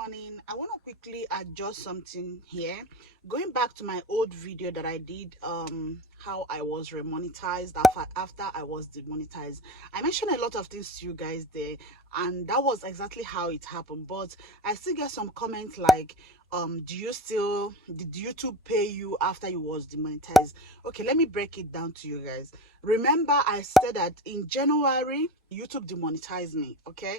morning. I want to quickly adjust something here. Going back to my old video that I did, how I was remonetized after I was demonetized. I mentioned a lot of things to you guys there, and that was exactly how it happened. But I still get some comments like, did YouTube pay you after you was demonetized? Okay, let me break it down to you guys. Remember, I said that in January YouTube demonetized me. Okay,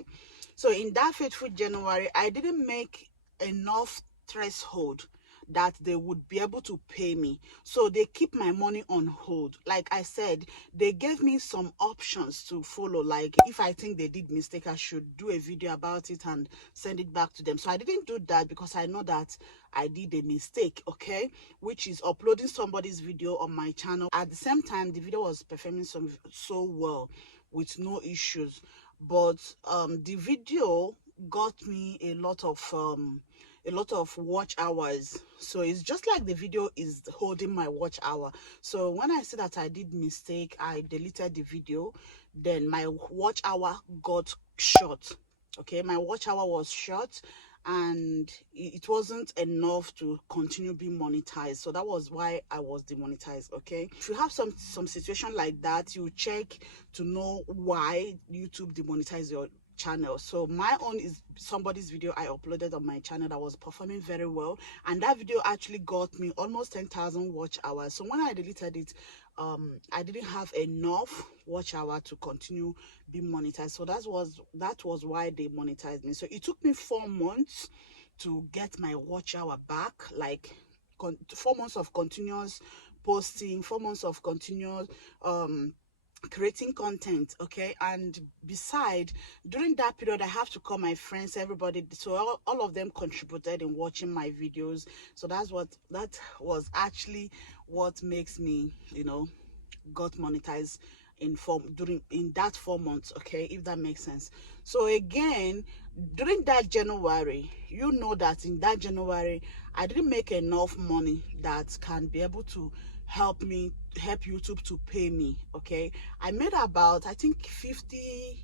so in that fateful January, I didn't make enough threshold that they would be able to pay me, so they keep my money on hold. Like I said, they gave me some options to follow, like if I think they did mistake, I should do a video about it and send it back to them. So I didn't do that because I know that I did a mistake, okay, which is uploading somebody's video on my channel. At the same time, the video was performing so well with no issues, but the video got me a lot of watch hours. So it's just like the video is holding my watch hour. So when I said that I did mistake, I deleted the video, then my watch hour got short. Okay, my watch hour was short, and it wasn't enough to continue being monetized. So that was why I was demonetized. Okay, if you have some situation like that, you check to know why YouTube demonetized your channel. So my own is somebody's video I uploaded on my channel that was performing very well, and that video actually got me almost 10,000 watch hours. So when I deleted it, I didn't have enough watch hour to continue being monetized. So that was why they monetized me. So it took me 4 months to get my watch hour back, like 4 months of continuous posting, 4 months of continuous creating content. Okay, and beside, during that period, I have to call my friends, everybody, so all of them contributed in watching my videos. So that was actually what makes me, got monetized in that 4 months. Okay, if that makes sense. So again, during that January, you know that in that January I didn't make enough money that can be able to help YouTube to pay me. Okay, I made about, I think, 50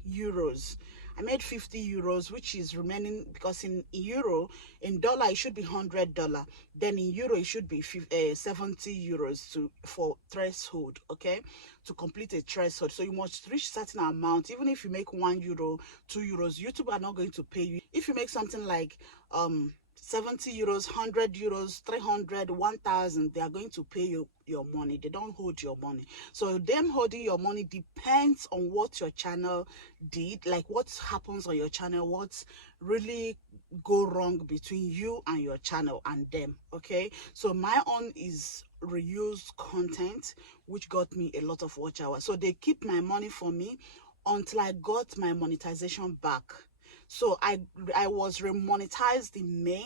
euros. I made 50 euros, which is remaining, because in euro, in dollar it should be $100, then in euro it should be 70 euros for threshold. Okay, to complete a threshold, so you must reach certain amount. Even if you make 1 euro, 2 euros, YouTube are not going to pay you. If you make something like 70 euros, 100 euros, 300, 1000, they are going to pay you your money. They don't hold your money. So them holding your money depends on what your channel did, like what happens on your channel, what's really go wrong between you and your channel and them. Okay, so my own is reused content, which got me a lot of watch hours. So they keep my money for me until I got my monetization back. So I was remonetized in May,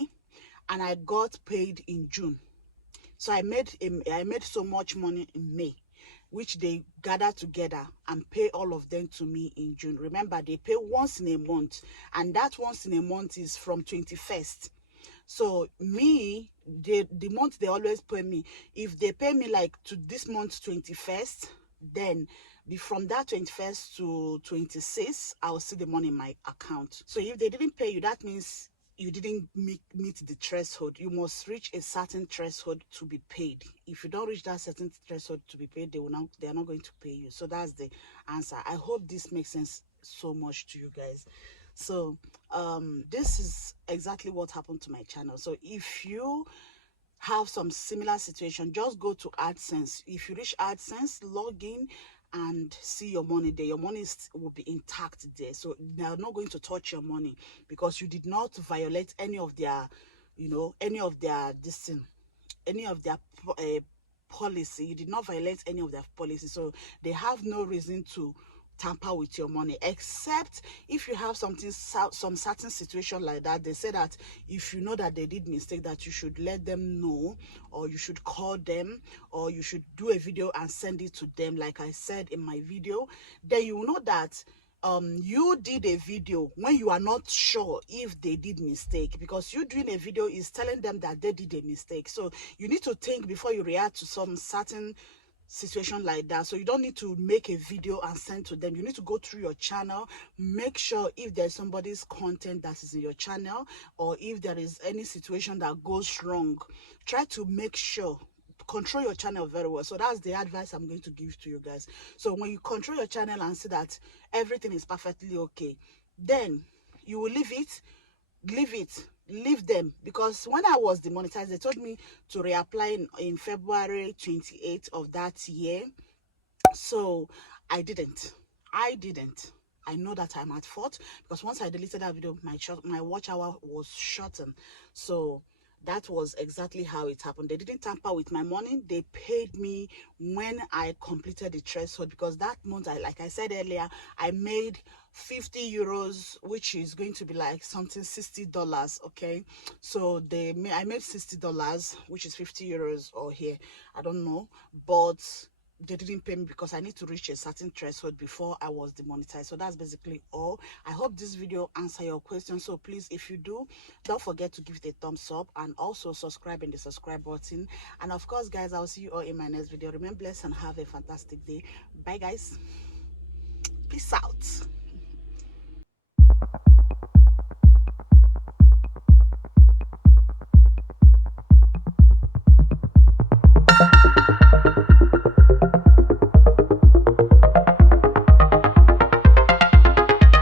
and I got paid in June. So I made so much money in May, which they gather together and pay all of them to me in June. Remember, they pay once in a month, and that once in a month is from 21st. So me, the month they always pay me, if they pay me like to this month 21st, then from that 21st to 26th, I'll see the money in my account. So if they didn't pay you, that means you didn't meet the threshold. You must reach a certain threshold to be paid. If you don't reach that certain threshold to be paid, they are not going to pay you. So that's the answer. I hope this makes sense so much to you guys. So this is exactly what happened to my channel. So if you have some similar situation, just go to AdSense. If you reach AdSense, log in and see your money there. Your money will be intact there, so they are not going to touch your money because you did not violate any of their policy. You did not violate any of their policy, so they have no reason to tamper with your money, except if you have some certain situation like that. They say that if you know that they did mistake, that you should let them know, or you should call them, or you should do a video and send it to them, like I said in my video. Then you will know that you did a video when you are not sure if they did mistake, because you doing a video is telling them that they did a mistake. So you need to think before you react to some certain situation like that. So you don't need to make a video and send to them. You need to go through your channel, make sure if there's somebody's content that is in your channel, or if there is any situation that goes wrong, try to make sure, control your channel very well. So that's the advice I'm going to give to you guys. So when you control your channel and see that everything is perfectly okay, then you will leave them. Because when I was demonetized, they told me to reapply in February 28th of that year. So I didn't. I know that I'm at fault, because once I deleted that video, my watch hour was shortened. So that was exactly how it happened. They didn't tamper with my money. They paid me when I completed the threshold, because that month, like I said earlier, I made 50 euros, which is going to be like something $60. Okay, so I made $60, which is 50 euros, or here, I don't know, but they didn't pay me because I need to reach a certain threshold before I was demonetized. So that's basically all. I hope this video answer your question. So please, if you do, don't forget to give it a thumbs up, and also subscribe in the subscribe button. And of course, guys, I'll see you all in my next video. Remain blessed and have a fantastic day. Bye, guys. Peace out.